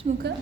Semoga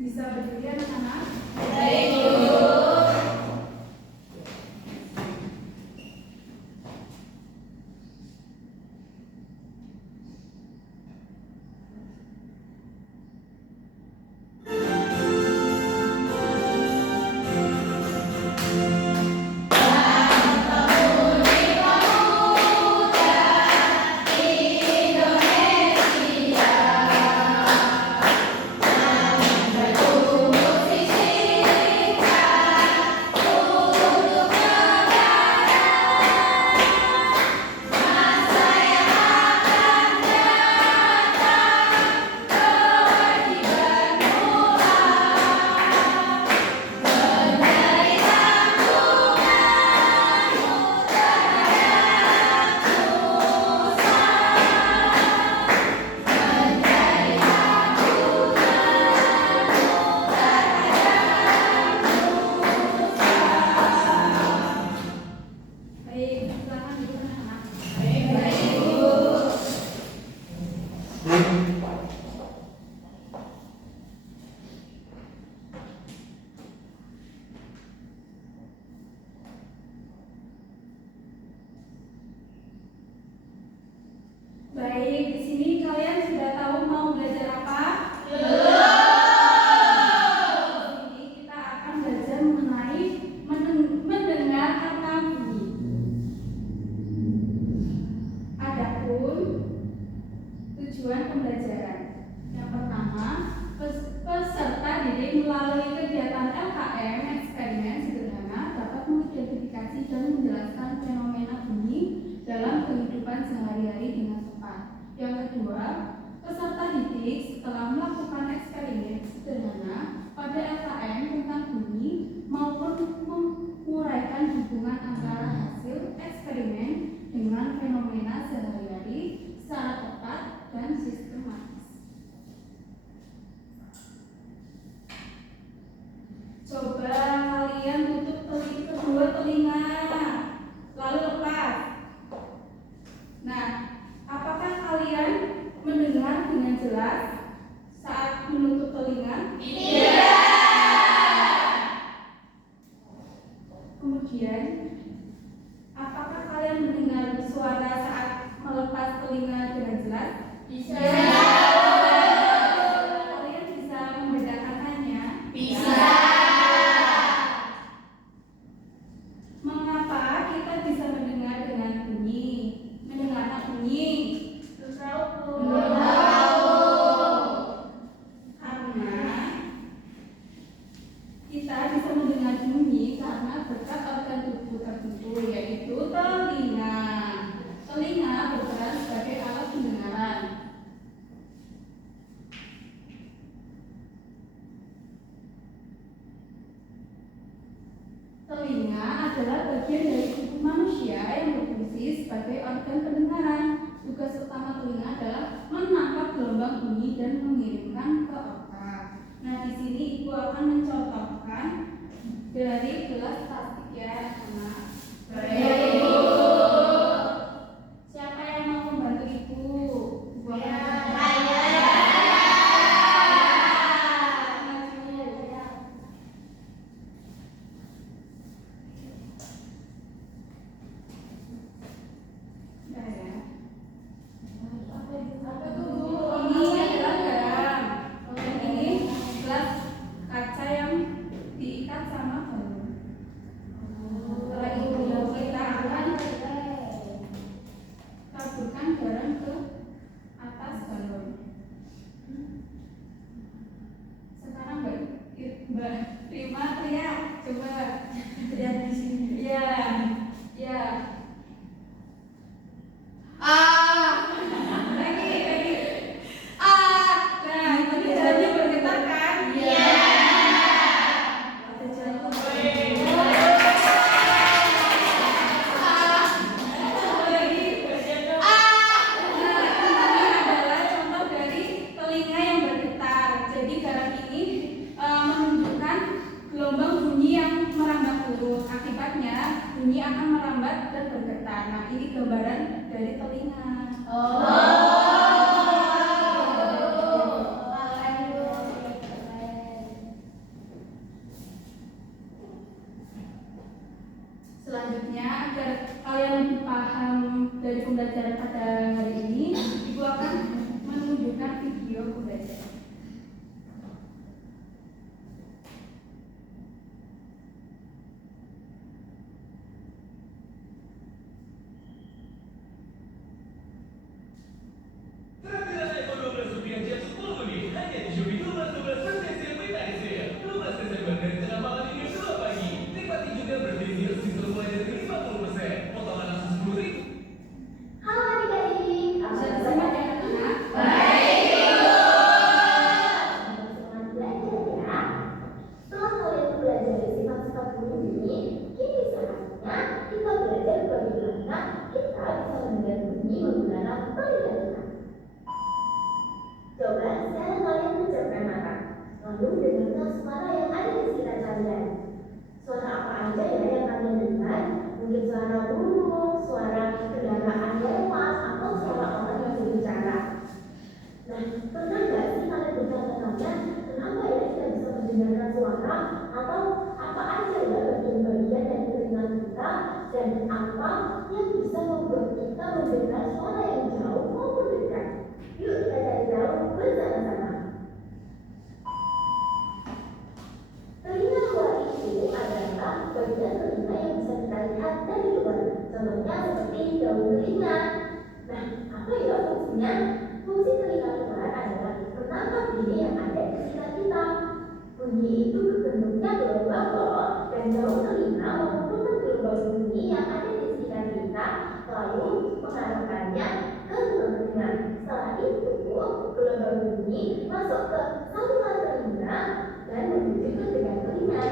bisa berdiri anak-anak. Baik, Bu. Baik, di sini kalian sudah tahu mau belajar apa? Belum. Di sini kita akan belajar mengenai mendengar kata bunyi. Adapun tujuan pembelajaran. Yang pertama, peserta didik melalui kegiatan LKM eksperimen sederhana dapat mengidentifikasi dan menjelaskan fenomena bunyi dalam kehidupan sehari-hari dengan tepat. Yang kedua, peserta didik setelah melakukan eksperimen sederhana pada LKM tentang bunyi maupun menguraikan hubungan antara hasil eksperimen dengan fenomena sehari-hari secara tepat dan sistematis. Coba kalian tutup kedua telinga, lalu lepas. Nah, apakah kalian mendengar dengan jelas saat menutup telinga? Tidak. Kemudian, apakah kalian mendengar suara saat melepas telinga dengan jelas? Bisa. Kalian bisa membedakannya? Bisa. Mengapa kita bisa mendengar dengan bunyi? Mendengarkan bunyi? supaya lebih paham dari pembelajaran pada hari ini, Ibu akan menunjukkan video pembelajaran. Lalu dengarkan suara yang ada di sekitar kalian. Suara apa aja ya yang kalian dengar? Mungkin suara burung, suara kendaraan lewat, atau suara orang yang berbicara. Nah, pernah nggak sih kalian bertanya-tanya kenapa ya kita bisa mendengarkan suara atau apa aja ya bagian-bagian dari telinga kita dan apa yang bisa membuat kita mendengar suara yang jauh maupun dekat? Yuk kita cari tahu bersama-sama. Telinga luar itu adalah bagian telinga yang bisa kita lihat dari luar. Contohnya seperti daun telinga. Nah, apa ya fungsinya? Fungsi telinga luar adalah menangkap bunyi yang ada di sekitar kita. Bunyi itu bentuknya gelombang loh, dan daun telinga mengumpulkan gelombang bunyi yang ada di sekitar kita, lalu mengarahkannya ke tulang telinga. Setelah itu, gelombang bunyi masuk ke saluran telinga dan menuju ke dekat telinga.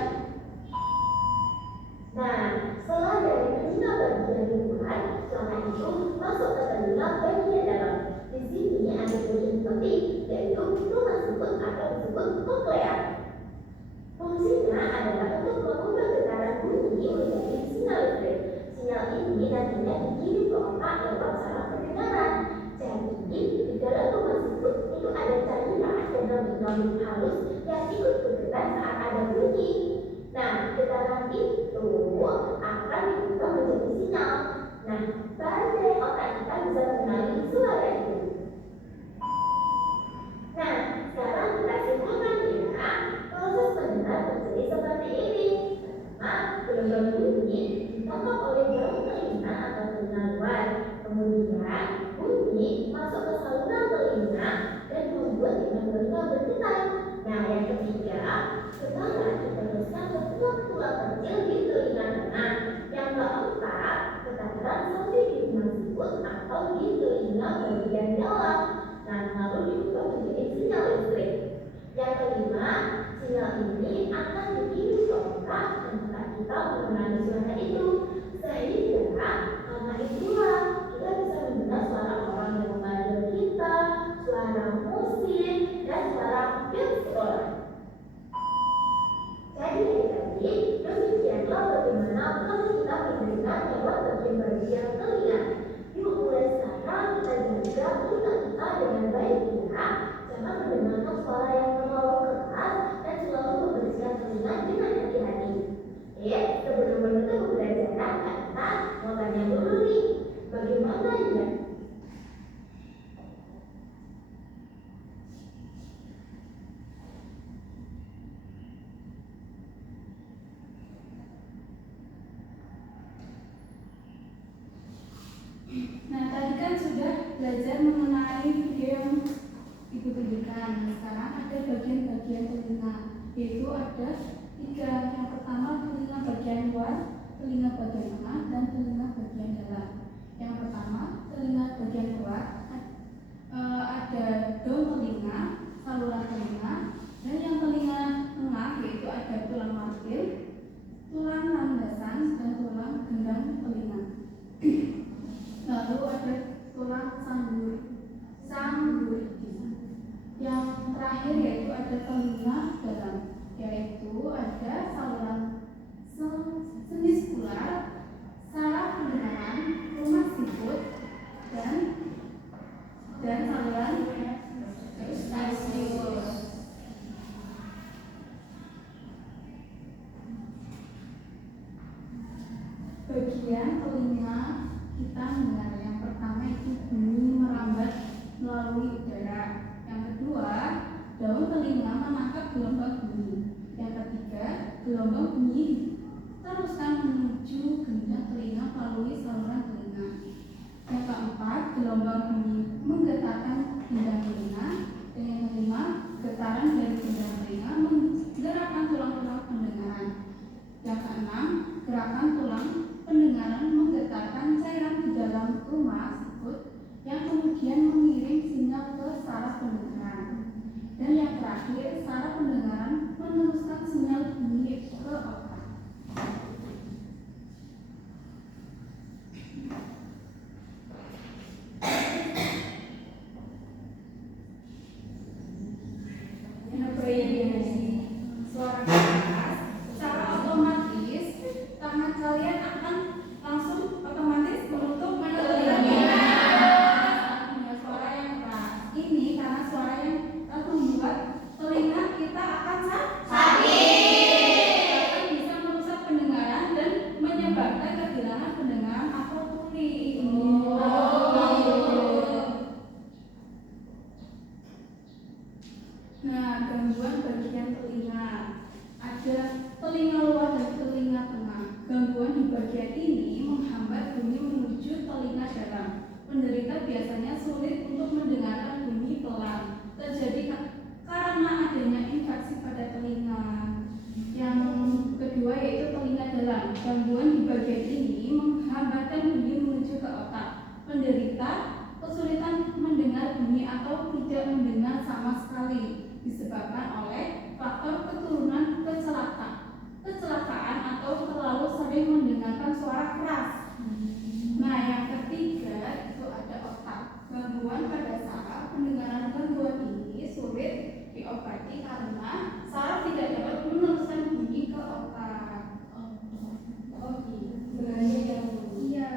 Nah, setelah dari telinga bagian luar, suara itu masuk ke telinga bagian dalam. Di sini ada bagian penting, yaitu rumah siput atau disebut koklea. Fungsinya adalah untuk mengubah getaran bunyi menjadi sinyal listrik. Sinyal ini nantinya dikirim ke otak lewat saraf pendengaran. Jadi, di dalam rumah siput itu ada cairan dan rambut-rambut halus yang ikut bergetar saat ada bunyi. Nah, getaran itu akan diubah menjadi sinyal. Nah, baru otak kita bisa mengenali suara itu. Nah, sekarang kita simpulkan ya, proses mendengar terjadi seperti ini. Pertama, gelombang bunyi ditangkap oleh daun telinga atau telinga luar. Kemudian, bunyi masuk ke saluran telinga dan membuat telinga bergetar. Nah, yang ketiga, getaran diteruskan ke tulang-tulang kecil di telinga tengah. Yang keempat, getaran sampai di rumah siput atau di telinga bagian dalam. Nah, lalu diubah menjadi sinyal listrik. Yang kelima, sinyal ini akan dikirim ke otak dan otak kita mengenali suara itu. Sehingga karena itulah kita bisa mendengar suara orang yang memanggil kita, suara musik, dan suara bel sekolah. Jadi demikianlah bagaimana proses kita mendengar lewat bagian-bagian telinga. Yuk mulai sekarang kita jaga telinga kita dengan baik ya. Jangan mendengarkan suara yang terlalu keras dan selalu membersihkan telinga dengan hati-hati. Sebelum menutup pembelajaran, kita mau tanya dulu nih, bagaimana ya? Nah, tadi kan sudah belajar mengenai video yang Ibu tunjukkan. Nah, sekarang ada bagian-bagian telinga, yaitu ada 3. Yang pertama, telinga bagian luar, telinga bagian tengah, dan telinga bagian dalam. Yang pertama, telinga bagian luar, ada daun telinga, saluran telinga, dan yang telinga tengah yaitu ada tulang martil, tulang landasan, dan tulang gendang telinga. Lalu ada tulang sanggul. Yang terakhir yaitu ada telinga dalam, yaitu ada saluran sendi skular, saraf pendengaran, rumah siput, dan saluran stasiun. Bagian telinga kemudian mengirim sinyal ke saraf pendengaran. Dan yang terakhir, saraf pendengaran meneruskan sinyal bunyi ke otak. Suara keras, secara otomatis tangan kalian akan langsung otomatis menutup telinga. Suara yang keras ini karena suara yang keras membuat telinga kita akan sakit, akan bisa merusak pendengaran dan menyebabkan kehilangan pendengaran atau tuli. Nah, gangguan bagian telinga. Ada telinga luar dan telinga tengah. Gangguan di bagian ini menghambat bunyi menuju telinga dalam. Penderita biasanya sulit untuk mendengarkan bunyi pelan. Terjadi karena adanya infeksi pada telinga. Yang kedua yaitu telinga dalam. Gangguan di bagian ini menghambatkan bunyi menuju ke otak. Penderita kesulitan mendengar bunyi atau tidak mendengar sama sekali, disebabkan oleh faktor keturunan kecelakaan atau terlalu sering mendengarkan suara keras. Nah, yang ketiga itu ada otak. Gangguan pada saraf pendengaran. Gangguan ini sulit diobati karena saraf tidak dapat meneruskan bunyi ke otak. Sebenarnya yang iya.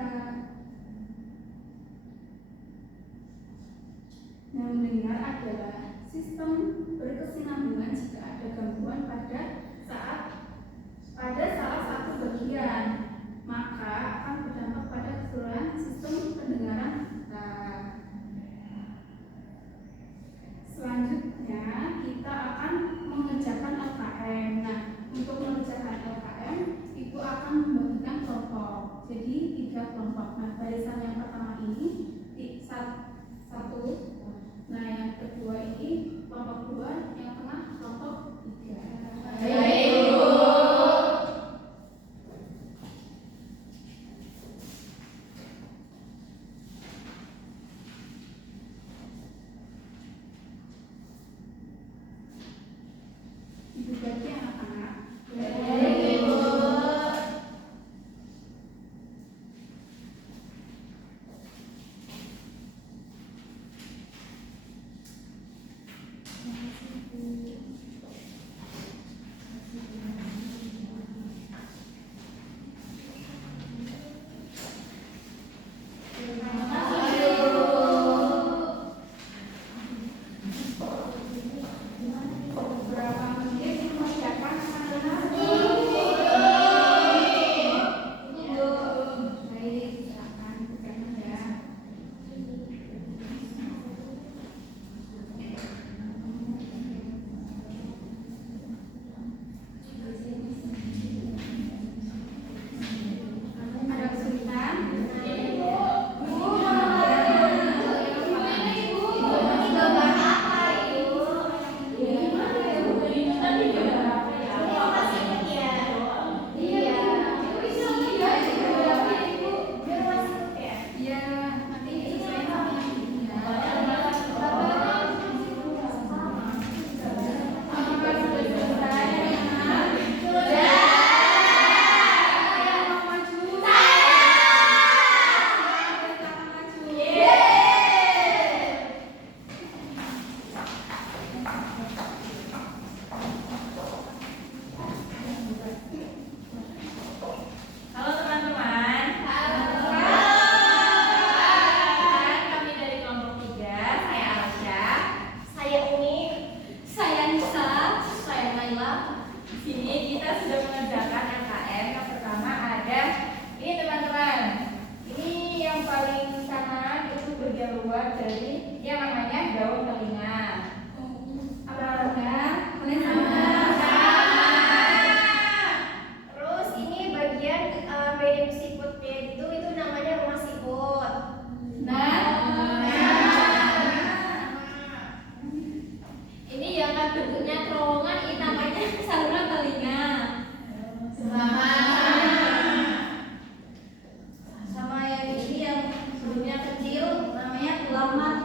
Yang mendengar adalah sistem berkesinambungan jika ada gangguan pada salah satu bagian, maka akan berdampak pada keseluruhan sistem pendengaran kita. Selanjutnya kita akan mengerjakan LKM. Nah, untuk mengerjakan LKM Ibu akan membagikan kelompok. Jadi 3 kelompok. Nah, barisan yang pertama ini satu. Nah, yang kedua ini kelompok 2, yang tengah kelompok 3. Baik, Bu. Ibu bagi anak-anak. Baik, Bu. Sama yang ini yang sebelumnya kecil namanya tulang mata.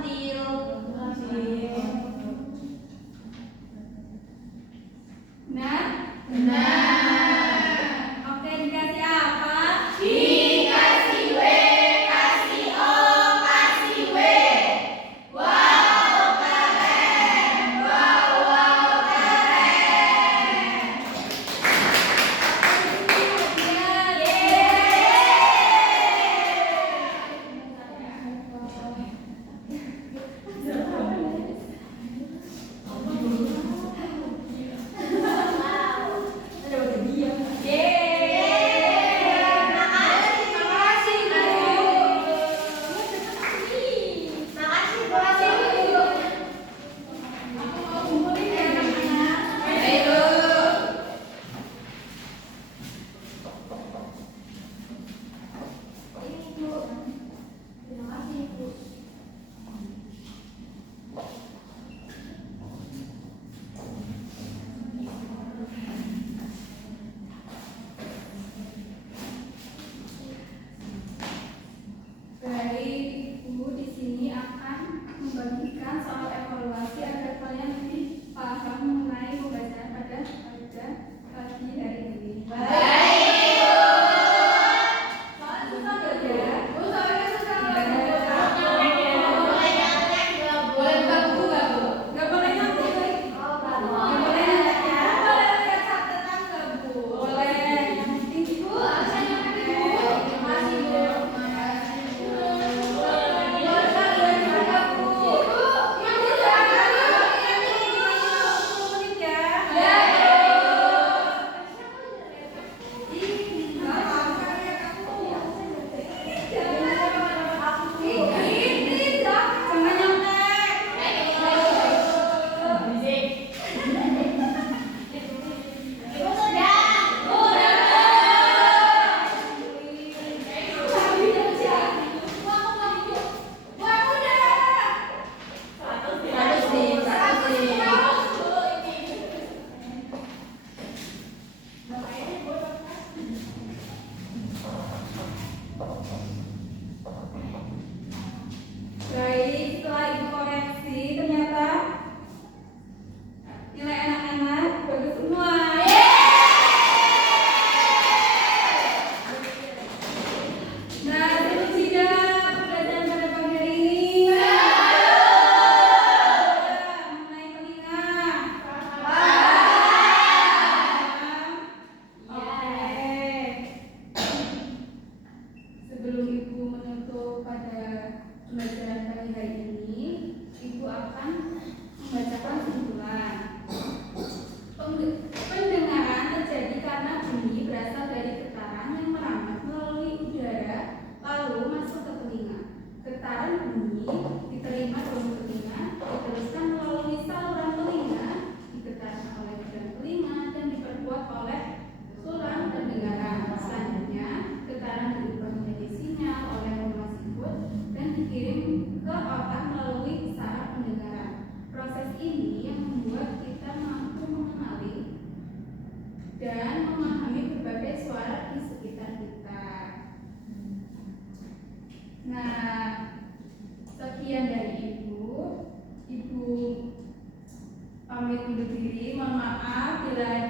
Nah, sekian dari Ibu pamit undur diri. Mohon maaf bila